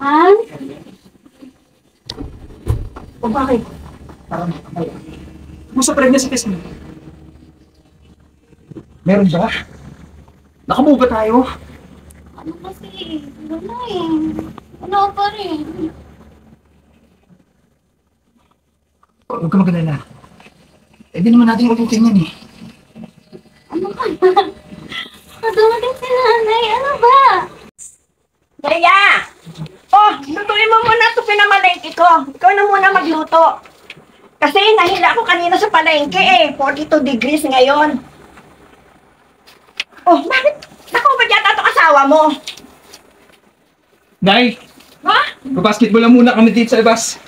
Han? O bakit? Parang makakaya. Kumusta pa rin niya sa test mo? Meron ba? Nakamove ba tayo? Ano kasi? Wala eh. Wala pa rin. Huwag ka mag-alala. Eh, di naman natin ulitin yan eh. Ano ka ba? Dumating si nanay. Ano ba? Leia! Oh, lutuin mo muna ito pinamalengke ko. Ikaw na muna magluto. Kasi nahila ako kanina sa palengke eh. 42 degrees ngayon. Oh, bakit? Naku ba yata itong asawa mo? Nay! Ha? Babasketball lang muna kami dito sa labas.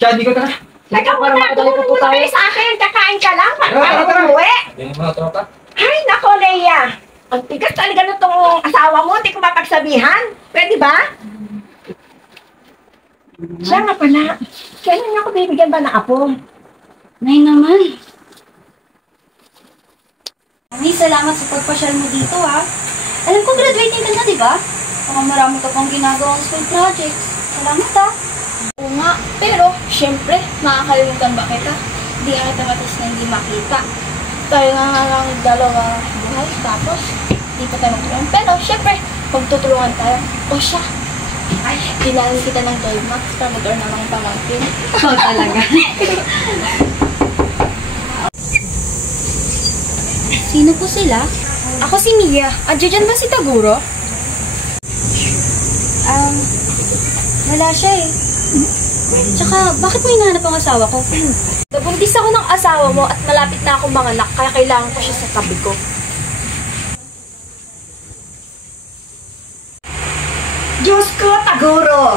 Chad, di ko tara. Teka muna, tumulong mo na kayo sa akin. Kakain ka lang. Para umuwi. Hindi mo na tropa. Ay, nako, Leia. Ang tigas talaga na itong asawa mo. Hindi ko mapagsabihan. Pwede ba? Siya nga pala. Kailan niya ako bibigyan ba ng apo? Nay naman. Mami, salamat sa pagpasyal mo dito ha. Alam ko graduating ka na, di ba? Marami ka pang ginagawang school projects. Salamat ha. Oo nga, pero syempre, makakalimutan ba kita? Hindi nga kita matis na hindi makita. Tayo nga lang dalawa buhay, tapos hindi pa tayo magtulungan. Pero syempre, magtutulungan tayo. O siya, ay, dinalin kita ng Gold Max para mag-earn ng pamangkin. Oo talaga. Sino po sila? Ako si Mia. Andiyan dyan ba si Taguro? Wala siya eh. Tsaka, bakit mo hinahanap ang asawa ko? Nabuntis ako ng asawa mo at malapit na akong manganak, kaya kailangan ko siya sa tabi ko. Diyos ko, Taguro!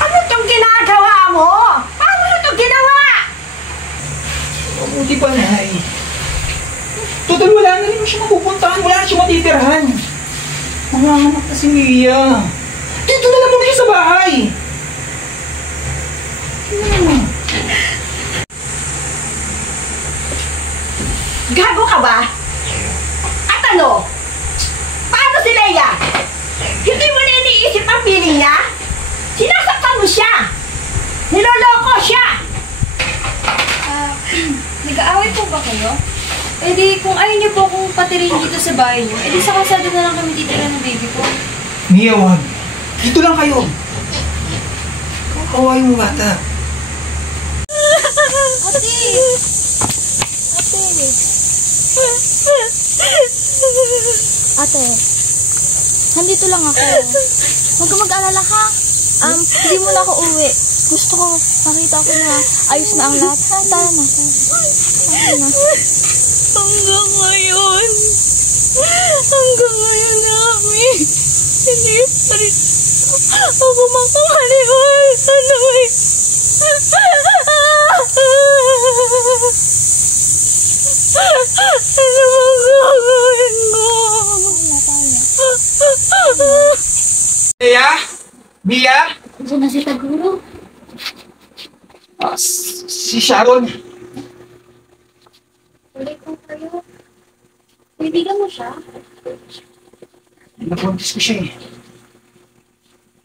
Ano itong ginagawa mo? Paano mo itong ginawa? Mabuti pa, Nay. Total, wala na rin siya mapupuntahan. Wala na siya matitirahan. Manganganak na si Mia. Dito na lang muna siya sa bahay. Gago ka ba? At ano? Paano si Leia? Hindi mo na iniisip ang feeling niya? Sinasaktan mo siya! Niloloko siya! Nag-aaway po ba kayo? Eh di, kung ayaw niyo po akong patirin dito sa bahay niyo, eh di sa kalsada na lang kami titira ng baby ko. Mia, wag. Dito lang kayo. Kawain mo bata. Ate! Ate, nandito lang ako. Huwag kang mag-alala ha. Hindi mo na ako uwi. Gusto ko makita ko na ayos na ang lahat. Ha, tara na. Tara na. Hanggang ngayon namin, hindi pa rin ako makakalimutan na may... Ano bang gagawin ko? Mia? Mia? Diyan na si Taguro. Si Sharon. Ulit ko kayo. Bibigyan mo siya. Nabuntis ko siya eh.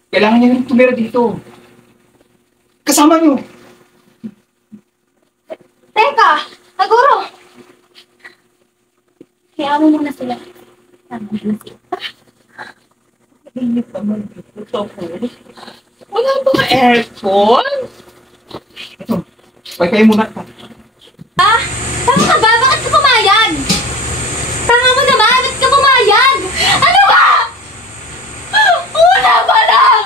Kailangan niya rin tumira dito. Kasama niyo. Teka! Taguro! Kaya mo muna sila. Tama na sila. Init naman dito sa pool. Wala bang aircon? Ito, wifi muna. Tama ka ba? Bakit ka pumayag? Tama mo naman! Bakit ka pumayag? Ano ba? Una pa lang!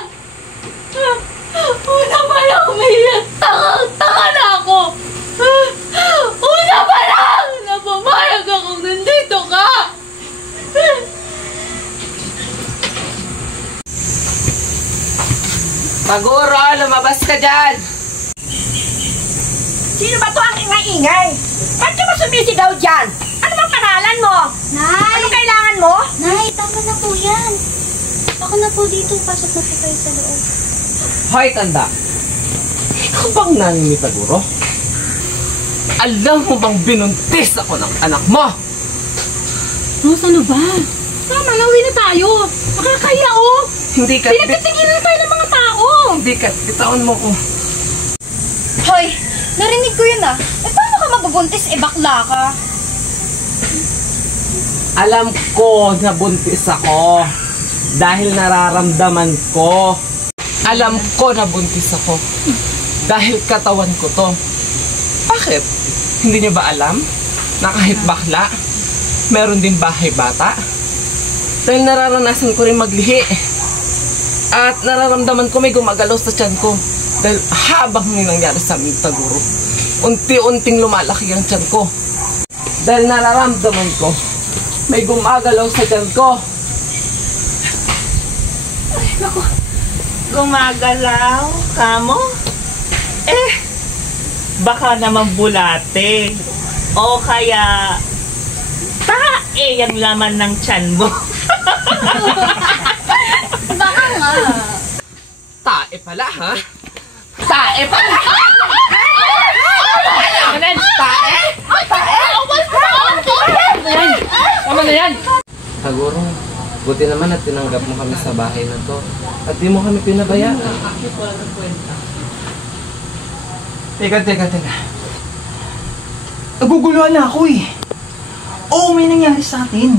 Umiyak! Tanga na ako! Una pa lang! Napamayag akong nandito ka! Taguro, lumabas ka dyan! Sino ba to ang ingay-ingay? Ba't ka ba sumisigaw dyan? Ano bang pangalan mo? Nay! Anong kailangan mo? Nay, tama na po yan. Ako na po dito. Pasok na po kayo sa loob. Hoy, tanda! Ikaw bang nanay ni Taguro? Alam mo bang binuntis ako ng anak mo? Rose, ano ba? Tama na, uwi na tayo. Makakaya, oh! Hindi ka... Pinagtitinginan tayo ng mga tao! bigat. Bitawan mo ko. Hoy, narinig ko yun ah. Eh, paano ka mabubuntis? Eh, bakla ka. Alam ko na buntis ako. Dahil nararamdaman ko. Alam ko na buntis ako. Dahil katawan ko to. Bakit? Hindi niyo ba alam na kahit bakla, meron din bahay bata? Dahil nararanasan ko rin maglihi. At nararamdaman ko may gumagalaw sa tiyan ko. Dahil habang may nangyari sa amin Taguro, unti-unting lumalaki ang tiyan ko. Dahil nararamdaman ko may gumagalaw sa tiyan ko. Ay, naku. Gumagalaw? Kamo? Eh, baka naman bulate. O kaya, tae ang laman ng tiyan mo. Baka nga. Tae pala, ha? Tae pala! Ano yan? Tae? Tama na yan! Taguro, buti naman at tinanggap mo kami sa bahay na to. At di mo kami pinabayaan. Teka. Naguguluhan na ako eh. Oo, may nangyari sa atin.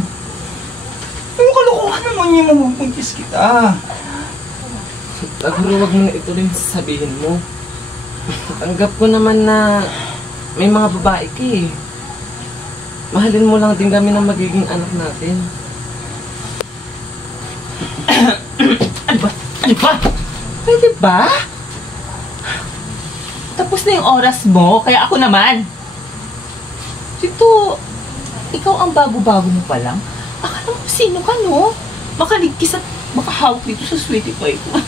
Yung kalokohan naman yung mamupuntis kita. Taguro, wag mo na ituloy yung sasabihin mo. Tanggap ko naman na may mga babae ka eh. Mahalin mo lang din kami na magiging anak natin. Ano ba? Pwede ba? Tapos na yung oras mo, kaya ako naman. Dito, ikaw ang bago-bago mo pa lang. Akala mo sino ka, no? Makaligkis at makahawak dito sa sweetie pie ko.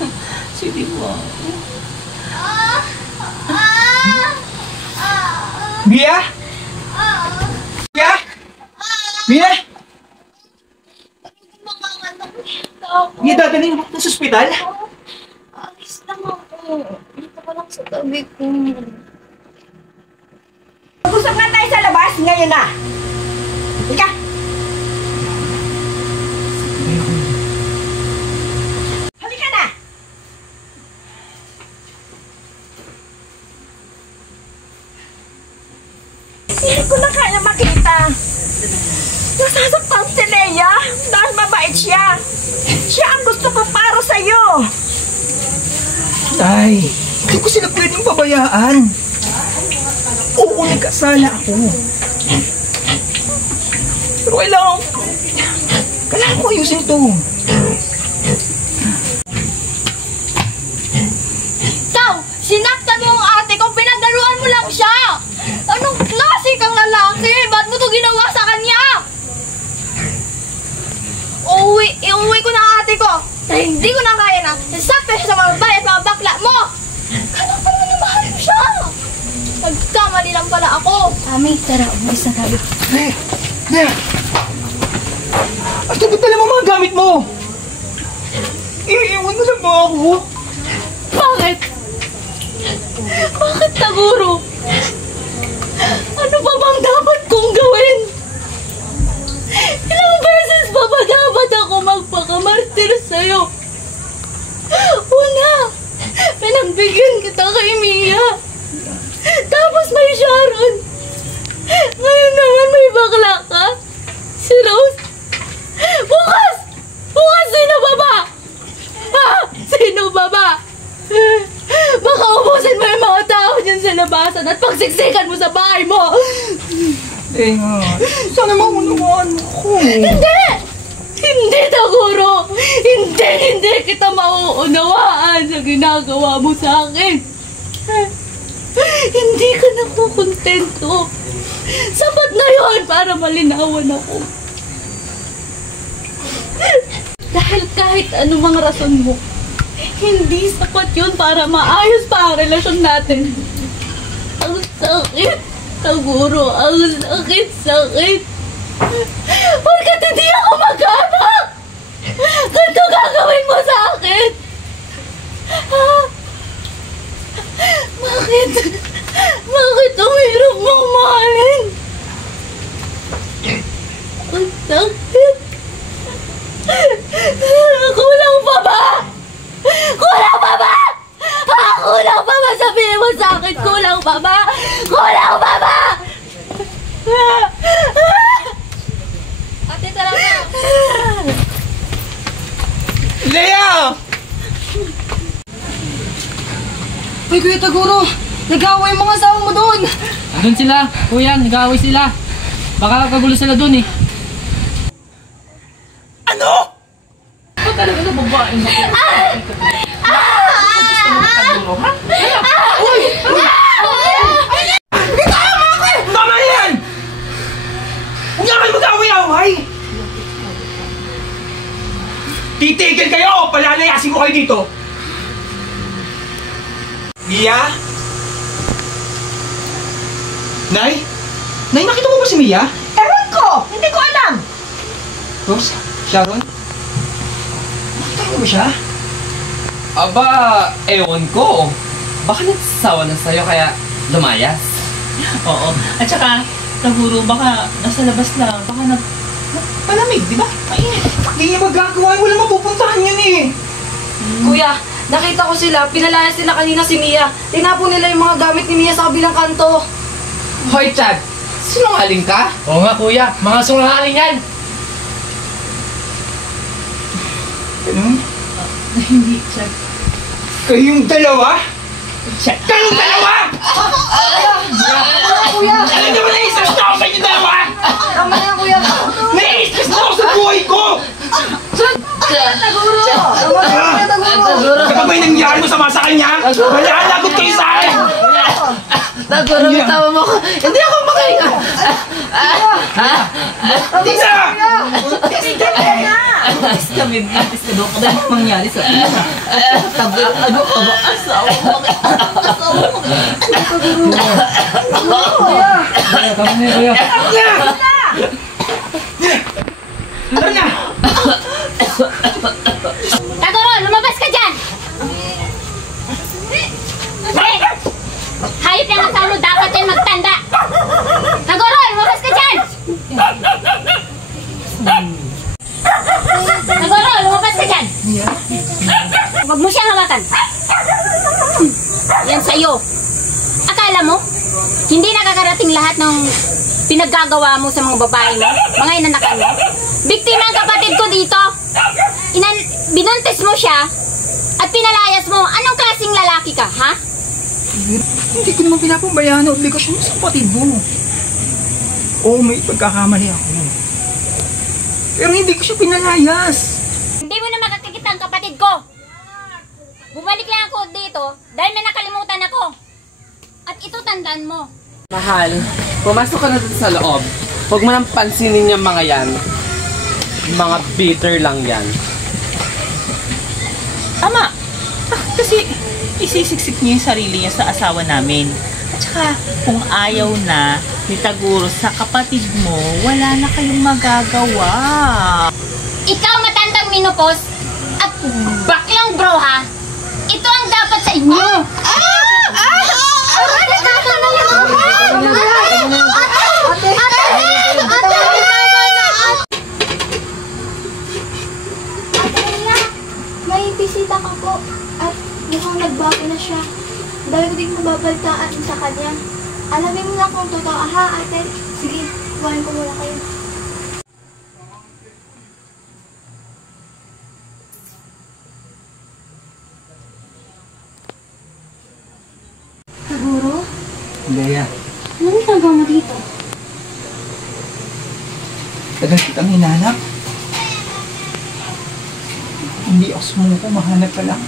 Sweetie mo. Mia? Mia? Mia? Mia, dadalhin mo sa ospital? Alis lang ako. Dito ka lang sa tabi ko. Mag-usap nga tayo sa labas ngayon na. Ika. Halika na. Hindi ko na kaya makita. Nasasaktan si Leia dahil mabait siya. Siya ang gusto ko para sa'yo. Tay, hindi ko sila pwedeng pabayaan. Oo, nagkasala ako. Pero kailangan ko ayusin ito. Ikaw, sinaktan mo ang ate ko, pinagdaruan mo lang siya. Anong klase kang lalaki? Ba't mo to ginawa sa kanya? Iuwi ko na ang ate ko. Dahil hindi ko na kaya na sasaktan siya sa mga babae at mga bakla mo. Kaya pa naman mahal mo siya. Nagkamali lang pala ako. Ami, tara, umalis na tayo. Mia! At ba't dala mo mga gamit mo? Iiwan mo lang ba ako? Bakit? Bakit, Taguro? Ano pa bang dapat kong gawin? Ilang beses pa ba dapat ako magpakamartir sa'yo? Una, pinagbigyan kita kay Mia. Tapos may Sharon. Ngayon naman may bakla ka. Si Rose. Bukas! Sino ba ba? Ha? Sino ba ba? Baka ubusin mo yung mga tao dyan sa labasan at pagsiksikan mo sa bahay mo. Eh nga, sana maunawaan mo ako. Hindi! Hindi, Taguro! Hindi kita mauunawaan sa ginagawa mo sa akin. Hindi ka nakukontento. Sapat na yun para malinawan ako. Dahil kahit anumang rason mo, hindi sapat yun para maayos pa ang relasyon natin. Ang sakit, Taguro, ang sakit. Bakit hindi ako mag-anak? Ganito gagawin mo sa akin? Ha? Bakit ang hirap mong mahalin? Ang sakit. Kulang pa ba? Uy, Kuya Taguro! Nag-aaway yung mga asawa mo doon! Doon sila, kuya, nag-aaway sila. Baka kagulo sila doon eh. Ano? Ito talaga na babae mo. Tama na yan! Huwag na kayo mag-away-away! Titigil kayo o palalayasin ko kayo dito! Mia? Nay? Nay, nakita mo ba si Mia? Ewan ko! Hindi ko alam! Rose? Sharon? Nakita mo ba siya? Aba, ewan ko. Baka nagsasawa na sa'yo kaya lumayas. Oo. At saka, Taguro, baka nasa labas lang. Baka palamig, di ba? Mainit. Hindi niya magagawa. Wala mapupuntahan yun eh. Kuya, nakita ko sila. Pinalayas sila kanina si Mia. Tinapon nila yung mga gamit ni Mia sa kabilang kanto. Hoy, Chad! Sinungaling ka? Oo nga kuya, mga sungaling yan. Ganun? Hindi, siya. Kayong dalawa? Siya. Kayong dalawa! Kuya! Alam niyo ba na-stress na ako sa inyo dalawa? Tama na, Kuya! Na-stress na ako sa buhay ko! Taguro! Tama na, Kuya Taguro! Ano ba yung nangyari mo sa kanya? Malalagot kayo sa akin! Taguro, bitawa mo ko! Hindi ako makahinga! Hindi na! Alis kami, alis ka doon. Ano ang mangyari sa iyo? Taguro, ano ka ba? Asawa mo. Kuya! Tama na kuya. Ano na? Taguro, lumabas ka dyan! Hayop yung asawa mo, dapat yan magtanda! Taguro, lumabas ka dyan! Taguro, lumabas ka dyan! Huwag mo siyang hawakan. Yan sa'yo. Akala mo, hindi nakakarating lahat ng pinaggagawa mo sa mga babae mo, mga inanakan mo? Biktima ang kapatid ko dito. Binuntis mo siya at pinalayas mo. Anong klaseng lalaki ka, ha? Hindi ko naman pinapabayaan ang obligasyon mo sa kapatid mo. Oo, may pagkakamali ako. Pero hindi ko siya pinalayas. Hindi mo na makakikita ang kapatid ko. Bumalik lang ako dito dahil may nakalimutan ako. At ito tandaan mo. Mahal, pumasok ka na dun sa loob. Huwag mo nang pansinin yung mga yan. Mga bitter lang yan. Tama. Kasi isisiksik niya yung sarili niya sa asawa namin. At saka, kung ayaw na ni Taguro sa kapatid mo, wala na kayong magagawa. Ikaw matandang minupos at baklang bro ha. Ito ang dapat sa inyo. May bisita ka po at mukhang nagbago na siya. Dahil ko din mababaltaan sa kanya. Alamin mo na kung totoo. Aha, ate. Sige, kuhanin ko muna kayo. Siguro? Leia, Anong ginagawa mo dito? tagal kitang hinanap. Hindi ako sumuko, mahanap ka lang.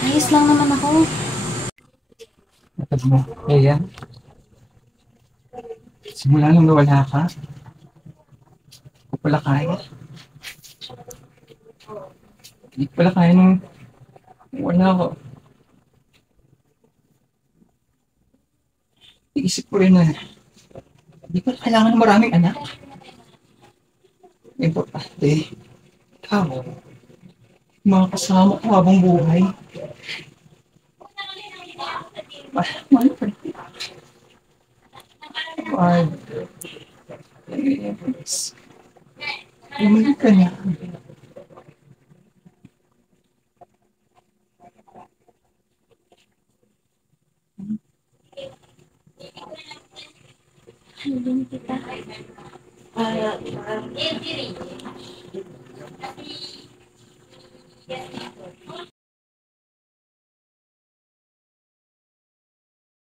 Ayos lang naman ako. Natag mo, Leia. Simula nung nawala ka, hindi ko pala kaya. Hindi ko pala kaya nung wala ako. Iisip ko rin na hindi ko kailangan ng maraming anak. Importante, ikaw, mga kasama ko habang buhay. Mahal pa rin. Mahal. Yes. Bumalik ka na. Halin kita.